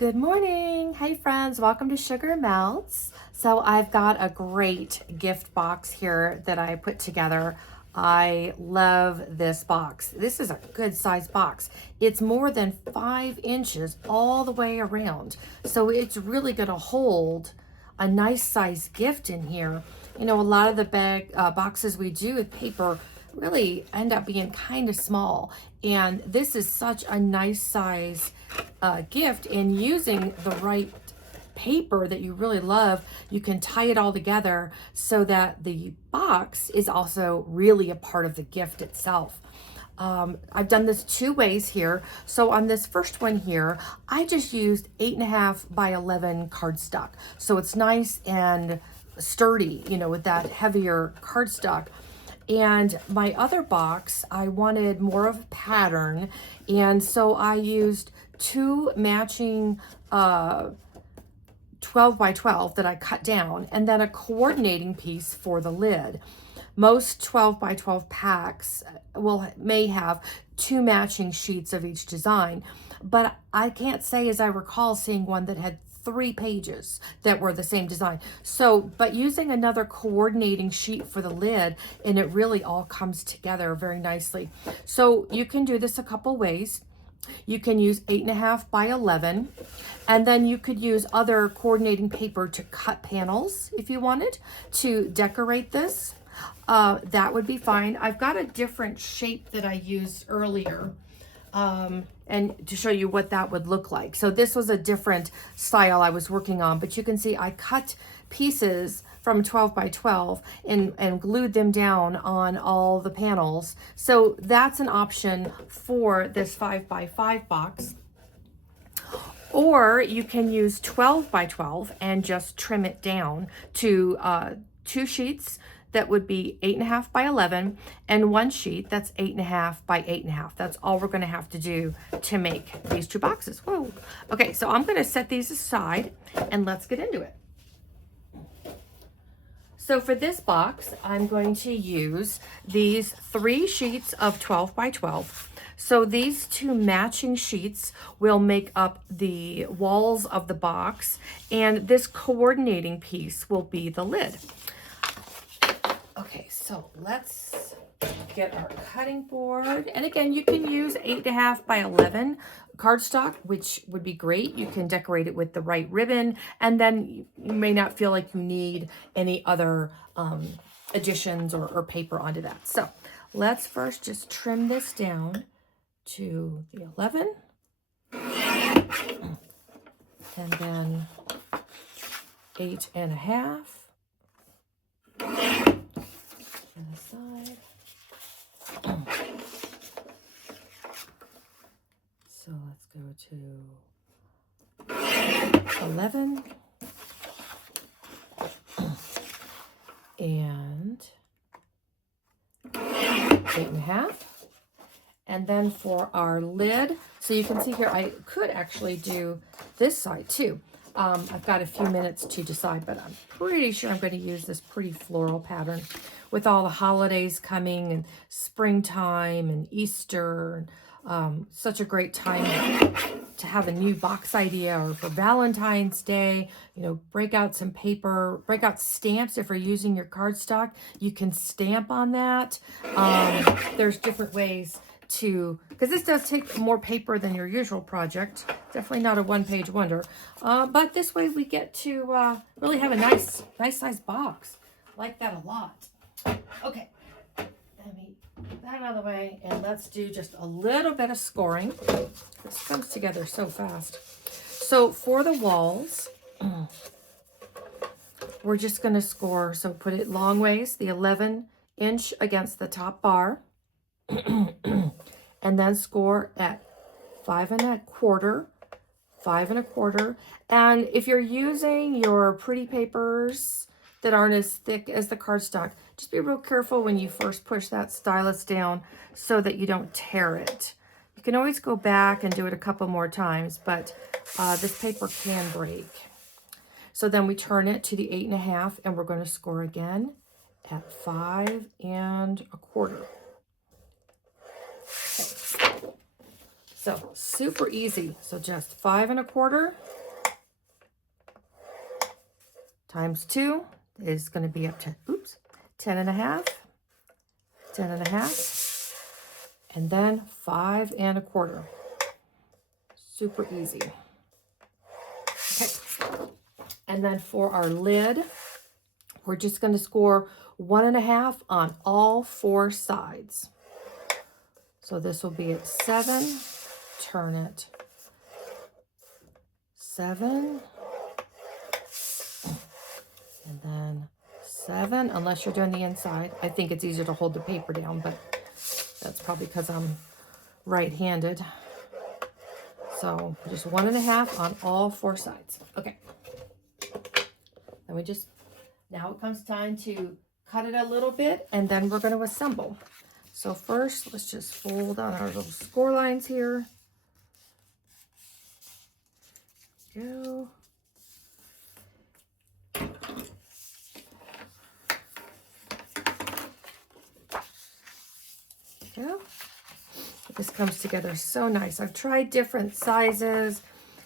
Good morning. Hey friends, welcome to Sugar Melts. So I've got a great gift box here that I put together. I love this box. This is a good size box. It's more than 5 inches all the way around. So it's really gonna hold a nice size gift in here. You know, a lot of the boxes we do with paper really end up being kind of small. And this is such a nice size gift, and using the right paper that you really love, you can tie it all together so that the box is also really a part of the gift itself. I've done this 2 ways here. So on this first one here, I just used 8.5 by 11 cardstock. So it's nice and sturdy, you know, with that heavier cardstock. And my other box, I wanted more of a pattern. And so I used 2 matching 12 by 12 that I cut down, and then a coordinating piece for the lid. Most 12 by 12 packs may have 2 matching sheets of each design, but I can't say as I recall seeing one that had 3 pages that were the same design. So, but using another coordinating sheet for the lid, and it really all comes together very nicely. So you can do this a couple ways. You can use 8.5 by 11, and then you could use other coordinating paper to cut panels if you wanted to decorate this. That would be fine. I've got a different shape that I used earlier, and to show you what that would look like. So this was a different style I was working on, but you can see I cut pieces from 12 by 12 and glued them down on all the panels. So that's an option for this 5 by 5 box. Or you can use 12 by 12 and just trim it down to 2 sheets that would be 8.5 by 11, and 1 sheet that's 8.5 by 8.5. That's all we're gonna have to do to make these 2 boxes. Whoa. Okay, so I'm gonna set these aside and let's get into it. So for this box, I'm going to use these 3 sheets of 12 by 12. So these 2 matching sheets will make up the walls of the box, and this coordinating piece will be the lid. Okay, so let's get our cutting board. And again, you can use 8.5 by 11 cardstock, which would be great. You can decorate it with the right ribbon, and then you may not feel like you need any other additions or paper onto that. So let's first just trim this down to the 11, and then 8.5. On the side. So let's go to 11 and 8.5. And then for our lid, so you can see here, I could actually do this side too. I've got a few minutes to decide, but I'm pretty sure I'm going to use this pretty floral pattern with all the holidays coming and springtime and Easter. Such a great time to have a new box idea, or for Valentine's Day, you know, break out some paper, break out stamps. If you're using your cardstock, you can stamp on that. There's different ways to, because this does take more paper than your usual project. Definitely not a one-page wonder. But this way we get to really have a nice size box. Like that a lot. Okay, let me put that out of the way, and let's do just a little bit of scoring. This comes together so fast. So for the walls, we're just going to score, so put it long ways, the 11-inch against the top bar, and then score at 5.25, 5.25. And if you're using your pretty papers that aren't as thick as the cardstock, just be real careful when you first push that stylus down so that you don't tear it. You can always go back and do it a couple more times, but this paper can break. So then we turn it to the 8.5, and we're going to score again at 5.25. Okay. So super easy. So just 5 1/4 times 2 is going to be up to, 10 1/2, 10 1/2, and then 5 1/4. Super easy. Okay. And then for our lid, we're just going to score 1 1/2 on all 4 sides. So this will be at 7, turn it, 7, and then 7, unless you're doing the inside. I think it's easier to hold the paper down, but that's probably because I'm right-handed. So just 1 1/2 on all 4 sides. Okay. And now it comes time to cut it a little bit, and then we're going to assemble. So first, let's just fold on our little score lines here. Go. Go. This comes together so nice. I've tried different sizes.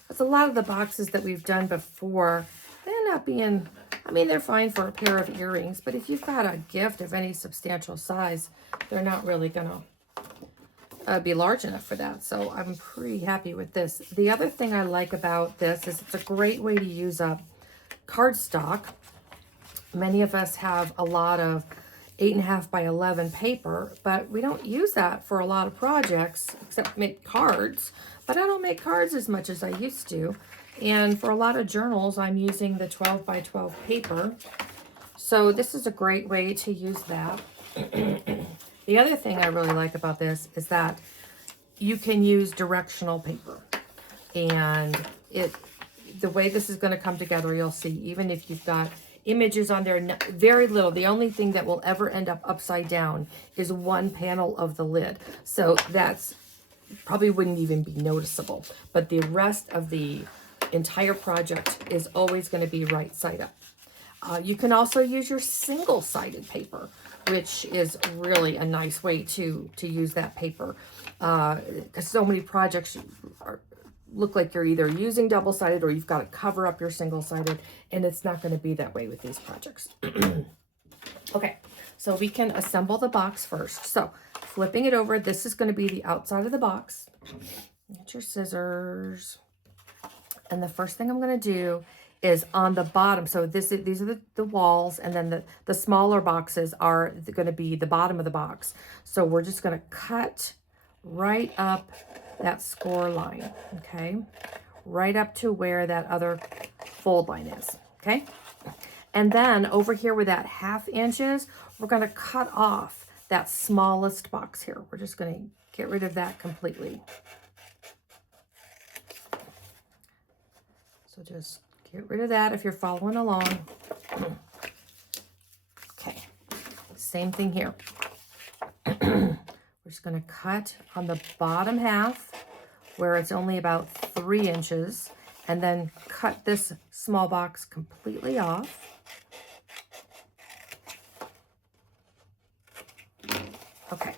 That's a lot of the boxes that we've done before. They end up being, I mean, they're fine for a pair of earrings, but if you've got a gift of any substantial size, they're not really gonna be large enough for that. So I'm pretty happy with this. The other thing I like about this is it's a great way to use up cardstock. Many of us have a lot of 8 1/2 by 11 paper, but we don't use that for a lot of projects except make cards. But I don't make cards as much as I used to. And for a lot of journals, I'm using the 12 by 12 paper. So this is a great way to use that. The other thing I really like about this is that you can use directional paper. And the way this is going to come together, you'll see, even if you've got images on there, very little. The only thing that will ever end up upside down is one panel of the lid. So that's probably wouldn't even be noticeable. But the rest of the entire project is always going to be right side up. You can also use your single-sided paper, which is really a nice way to use that paper. Because so many projects look like you're either using double-sided or you've got to cover up your single-sided, and it's not going to be that way with these projects. Okay, so we can assemble the box first. So flipping it over, this is going to be the outside of the box. Get your scissors. And the first thing I'm going to do is on the bottom. So these are the walls, and then the smaller boxes are going to be the bottom of the box. So we're just going to cut right up that score line, okay? Right up to where that other fold line is, okay? And then over here where that 1/2 inch is, we're going to cut off that smallest box here. We're just going to get rid of that completely. So just get rid of that if you're following along. Okay, same thing here. We're just going to cut on the bottom half where it's only about 3 inches, and then cut this small box completely off. Okay.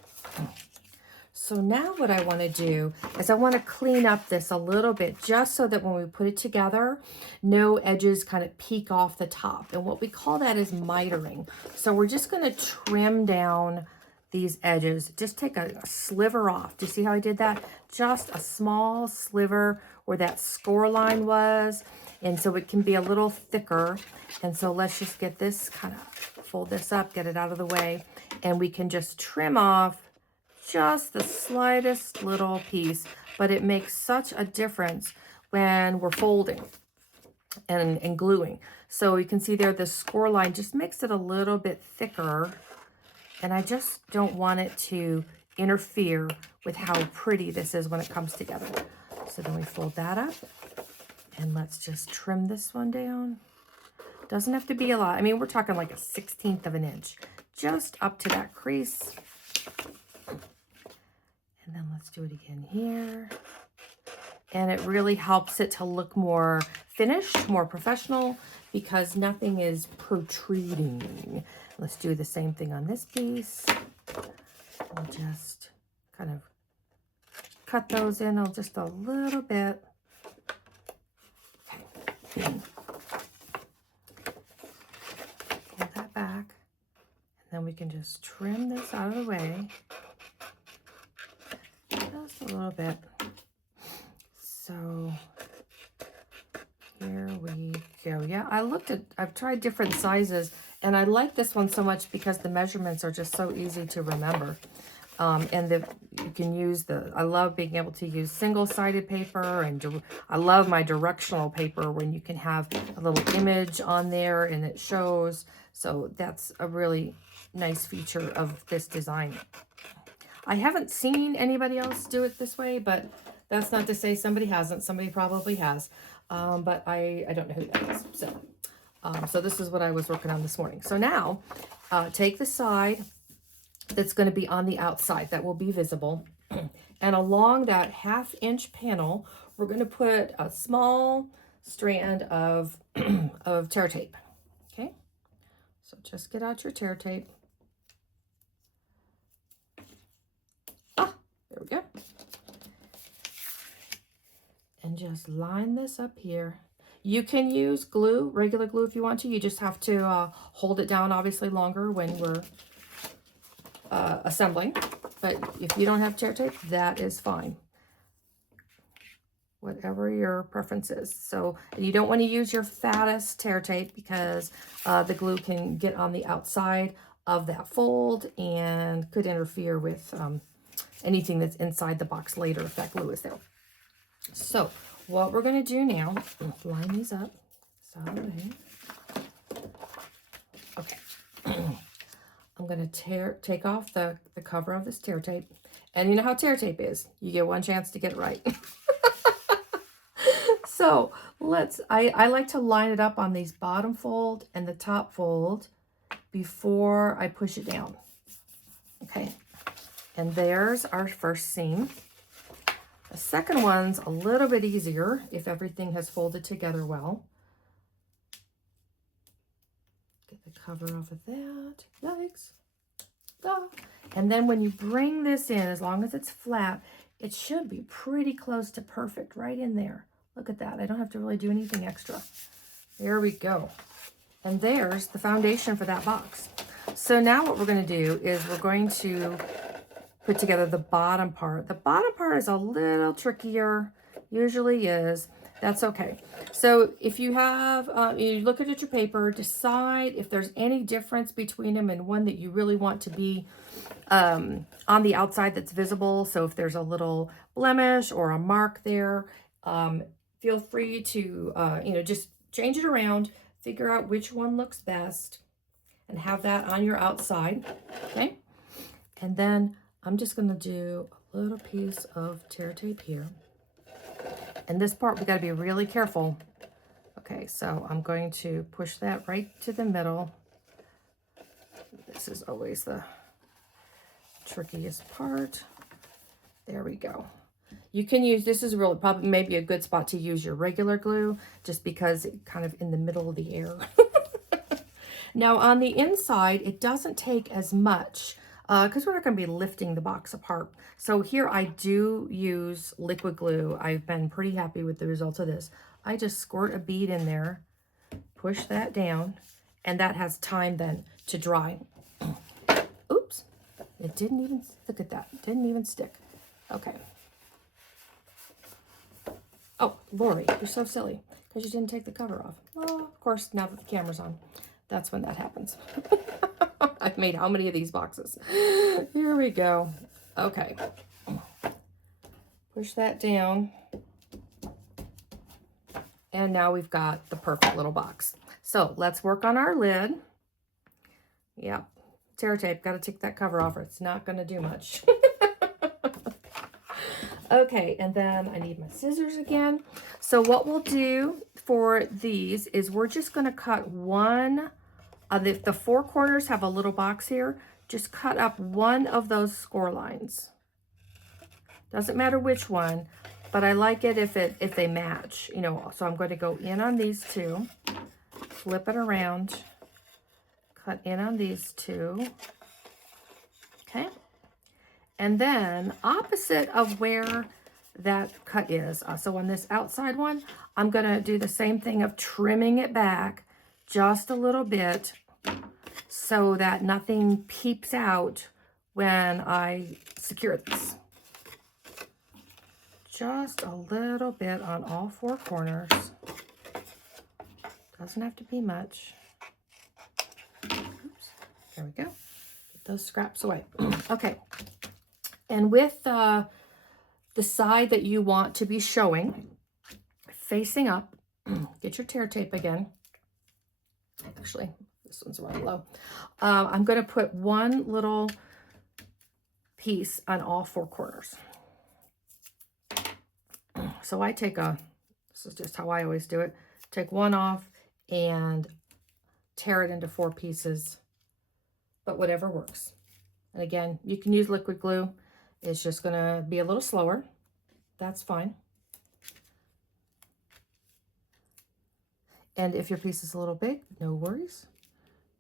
So now what I want to do is I want to clean up this a little bit, just so that when we put it together, no edges kind of peek off the top. And what we call that is mitering. So we're just going to trim down these edges. Just take a sliver off. Do you see how I did that? Just a small sliver where that score line was. And so it can be a little thicker. And so let's just get this, kind of fold this up, get it out of the way. And we can just trim off just the slightest little piece, but it makes such a difference when we're folding and gluing. So you can see there the score line just makes it a little bit thicker, and I just don't want it to interfere with how pretty this is when it comes together. So then we fold that up, and let's just trim this one down. Doesn't have to be a lot. I mean, we're talking like a 1/16 of an inch, just up to that crease. And then let's do it again here. And it really helps it to look more finished, more professional, because nothing is protruding. Let's do the same thing on this piece. We'll just kind of cut those in just a little bit. Okay. Pull that back. And then we can just trim this out of the way. Just a little bit. So here we go. Yeah, I've tried different sizes, and I like this one so much because the measurements are just so easy to remember. And you can use I love being able to use single-sided paper, and I love my directional paper when you can have a little image on there and it shows. So that's a really nice feature of this design. I haven't seen anybody else do it this way, but that's not to say somebody hasn't. Somebody probably has, but I don't know who that is. So this is what I was working on this morning. So now take the side that's going to be on the outside that will be visible, and along that 1/2-inch panel we're going to put a small strand of of tear tape. Okay, so just get out your tear tape. There we go. And just line this up here. You can use glue, regular glue, if you want to. You just have to hold it down obviously longer when we're assembling, but if you don't have tear tape, that is fine, whatever your preference is. So you don't want to use your fattest tear tape because the glue can get on the outside of that fold and could interfere with anything that's inside the box later if that glue is there. So what we're going to do now is line these up. Okay. I'm going to take off the cover of this tear tape. And you know how tear tape is. You get one chance to get it right. So I like to line it up on these bottom fold and the top fold before I push it down. Okay. And there's our first seam. The second one's a little bit easier if everything has folded together well. Get the cover off of that. Yikes. Ah. And then when you bring this in, as long as it's flat, it should be pretty close to perfect right in there. Look at that. I don't have to really do anything extra. There we go. And there's the foundation for that box. So now what we're going to do is we're going to put together the bottom part. The bottom part is a little trickier, usually is. That's okay. So if you have, you look at your paper, decide if there's any difference between them and one that you really want to be on the outside that's visible. So if there's a little blemish or a mark there, feel free to, just change it around, figure out which one looks best, and have that on your outside, okay? And then I'm just going to do a little piece of tear tape here. And this part, we got to be really careful. Okay, so I'm going to push that right to the middle. This is always the trickiest part. There we go. You can use, this is really probably maybe a good spot to use your regular glue, just because it's kind of in the middle of the air. Now on the inside, it doesn't take as much because we're not going to be lifting the box apart. So here I do use liquid glue. I've been pretty happy with the results of this. I just squirt a bead in there, push that down, and that has time then to dry. Oops, it didn't even, look at that, it didn't even stick. Okay. Oh, Lori, you're so silly because you didn't take the cover off. Well, of course, now that the camera's on, that's when that happens. I've made how many of these boxes? Here we go. Okay. Push that down. And now we've got the perfect little box. So let's work on our lid. Yep. Tear tape, got to take that cover off or it's not going to do much. Okay, and then I need my scissors again. So what we'll do for these is we're just going to cut one. If the four corners have a little box here, just cut up one of those score lines. Doesn't matter which one, but I like it if they match, So I'm going to go in on these two, flip it around, cut in on these two. Okay. And then opposite of where that cut is, so on this outside one, I'm gonna do the same thing of trimming it back just a little bit so that nothing peeps out when I secure this. Just a little bit on all four corners. Doesn't have to be much. Oops, there we go. Get those scraps away. Okay, and with the side that you want to be showing, facing up, get your tear tape again. Actually, this one's running low. I'm going to put one little piece on all four corners. So I take this is just how I always do it, take one off and tear it into 4 pieces, but whatever works. And again, you can use liquid glue. It's just going to be a little slower. That's fine. And if your piece is a little big, no worries.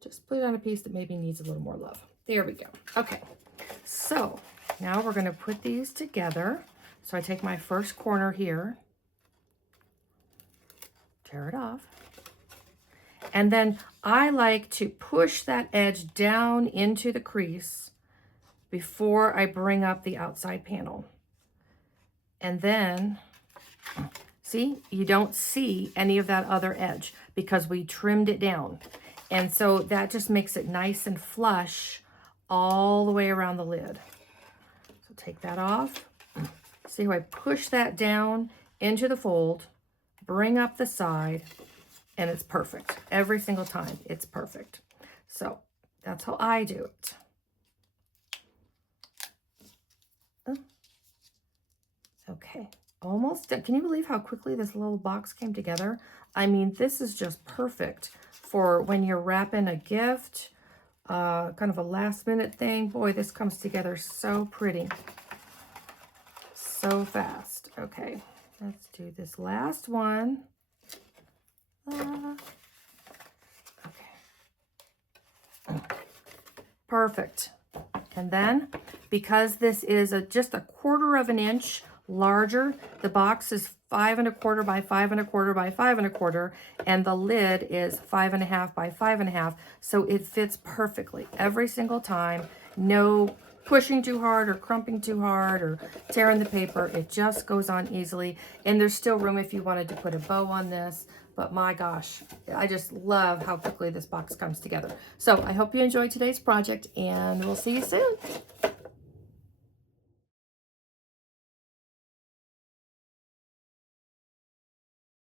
Just put it on a piece that maybe needs a little more love. There we go. Okay, so now we're going to put these together. So I take my first corner here, tear it off, and then I like to push that edge down into the crease before I bring up the outside panel. And then, see, you don't see any of that other edge because we trimmed it down. And so that just makes it nice and flush all the way around the lid. So take that off. See how I push that down into the fold, bring up the side, and it's perfect. Every single time, it's perfect. So that's how I do it. Okay, almost done. Can you believe how quickly this little box came together? I mean, this is just perfect for when you're wrapping a gift, kind of a last minute thing. Boy, this comes together so pretty. So fast. Okay, let's do this last one. Okay. Perfect. And then, because this is just a 1/4 of an inch larger, the box is 5 1/4 by 5 1/4 by 5 1/4, and the lid is 5 1/2 by 5 1/2. So it fits perfectly every single time. No pushing too hard or crumping too hard or tearing the paper. It just goes on easily. And there's still room if you wanted to put a bow on this. But my gosh, I just love how quickly this box comes together. So I hope you enjoyed today's project, and we'll see you soon.